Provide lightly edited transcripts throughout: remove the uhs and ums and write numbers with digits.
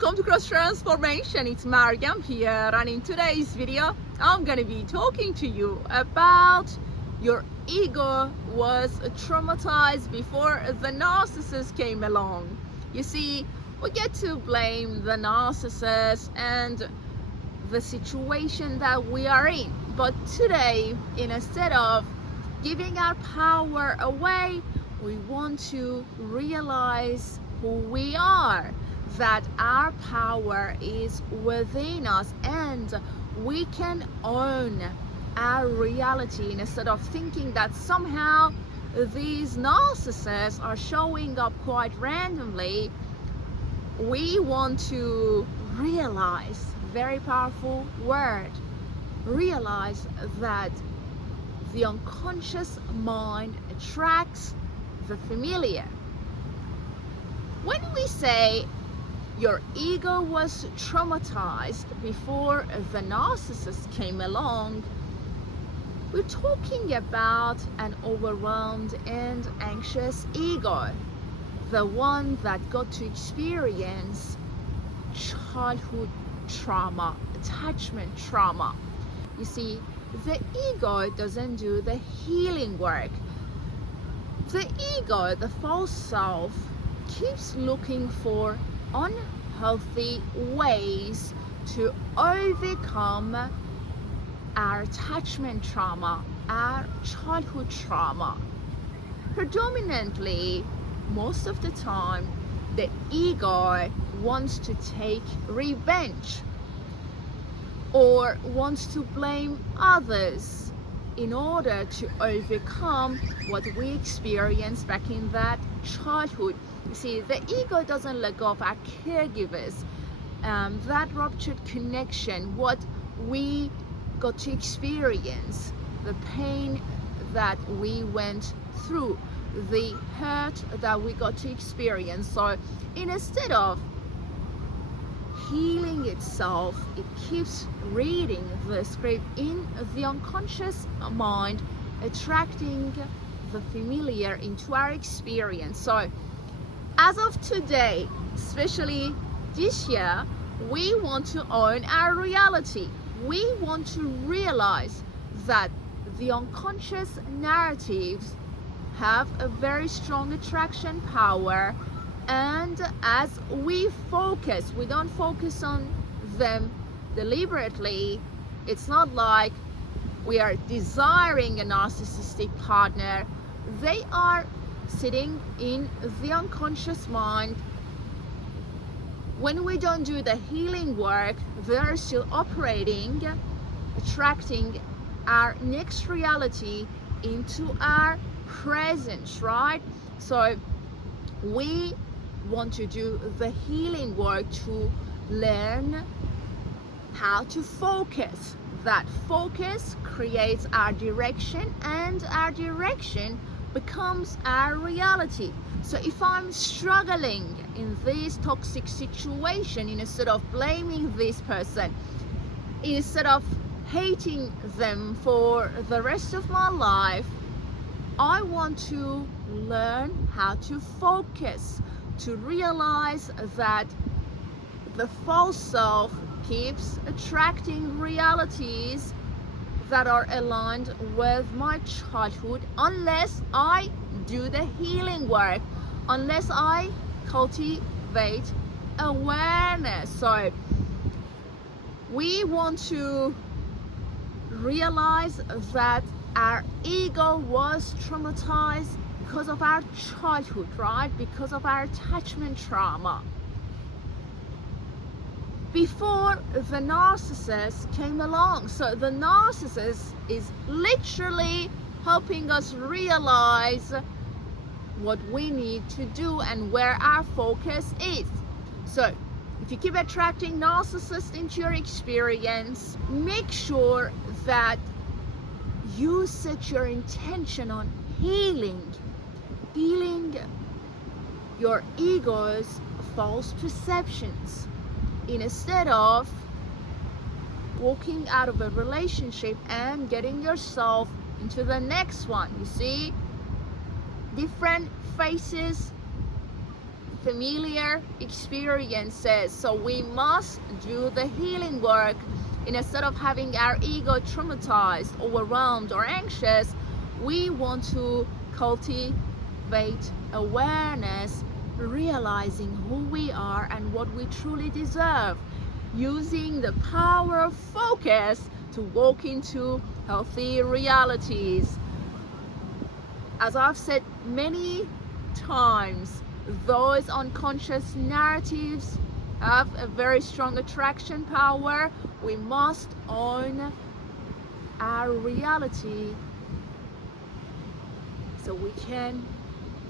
welcome to Cross Transformation. It's Mariam here, and in today's video I'm gonna be talking to you about your ego was traumatized before the narcissist came along. You see, we get to blame the narcissist and the situation that we are in, but today, instead of giving our power away, we want to realize who we are, that our power is within us and we can own our reality instead of thinking that somehow these narcissists are showing up quite randomly. We want to realize, very powerful word, realize that the unconscious mind attracts the familiar. When we say your ego was traumatized before the narcissist came along, we're talking about an overwhelmed and anxious ego, the one that got to experience childhood trauma, attachment trauma. You see, the ego doesn't do the healing work. The ego, the false self, keeps looking for unhealthy ways to overcome our attachment trauma, our childhood trauma. Predominantly, most of the time, the ego wants to take revenge or wants to blame others in order to overcome what we experienced back in that childhood. You see, the ego doesn't let go of our caregivers, that ruptured connection, what we got to experience, the pain that we went through, the hurt that we got to experience. So instead of healing itself, it keeps reading the script in the unconscious mind, attracting the familiar into our experience. So as of today, especially this year, we want to own our reality. We want to realize that the unconscious narratives have a very strong attraction power, and as we focus, we don't focus on them deliberately. It's not like we are desiring a narcissistic partner. They are sitting in the unconscious mind. When we don't do the healing work, they're still operating, attracting our next reality into our present, right? So we want to do the healing work to learn how to focus. That focus creates our direction, and our direction becomes our reality. So if I'm struggling in this toxic situation, instead of blaming this person, instead of hating them for the rest of my life, I want to learn how to focus, to realize that the false self keeps attracting realities that are aligned with my childhood unless I do the healing work, unless I cultivate awareness. So we want to realize that our ego was traumatized because of our childhood, right? Because of our attachment trauma. Before the narcissist came along. So the narcissist is literally helping us realize what we need to do and where our focus is. So if you keep attracting narcissists into your experience, make sure that you set your intention on healing your ego's false perceptions, instead of walking out of a relationship and getting yourself into the next one. You see, different phases, familiar experiences. So we must do the healing work. Instead of having our ego traumatized, overwhelmed, or anxious, we want to cultivate awareness, realizing who we are and what we truly deserve, using the power of focus to walk into healthy realities. As I've said many times, those unconscious narratives have a very strong attraction power. We must own our reality so we can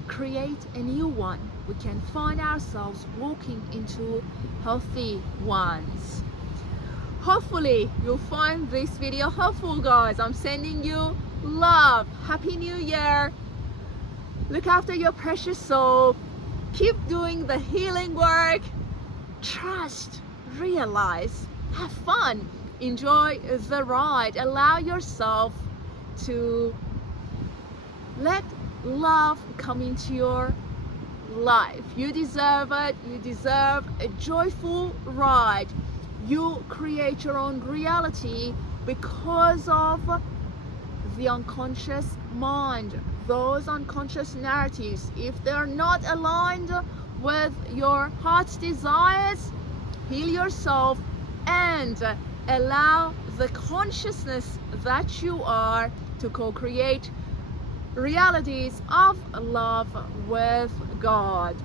create a new one. We can find ourselves walking into healthy ones. Hopefully you'll find this video helpful, guys. I'm sending you love. Happy New Year. Look after your precious soul. Keep doing the healing work. Trust, realize, have fun, enjoy the ride. Allow yourself to let love come into your life. You deserve it. You deserve a joyful ride. You create your own reality because of the unconscious mind. Those unconscious narratives, if they're not aligned with your heart's desires, heal yourself and allow the consciousness that you are to co-create realities of love with God.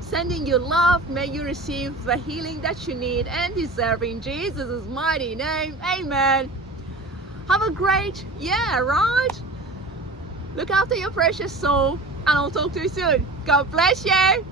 Sending you love. May you receive the healing that you need and deserve in Jesus' mighty name. Amen. Have a great year, right? Look after your precious soul, and I'll talk to you soon. God bless you.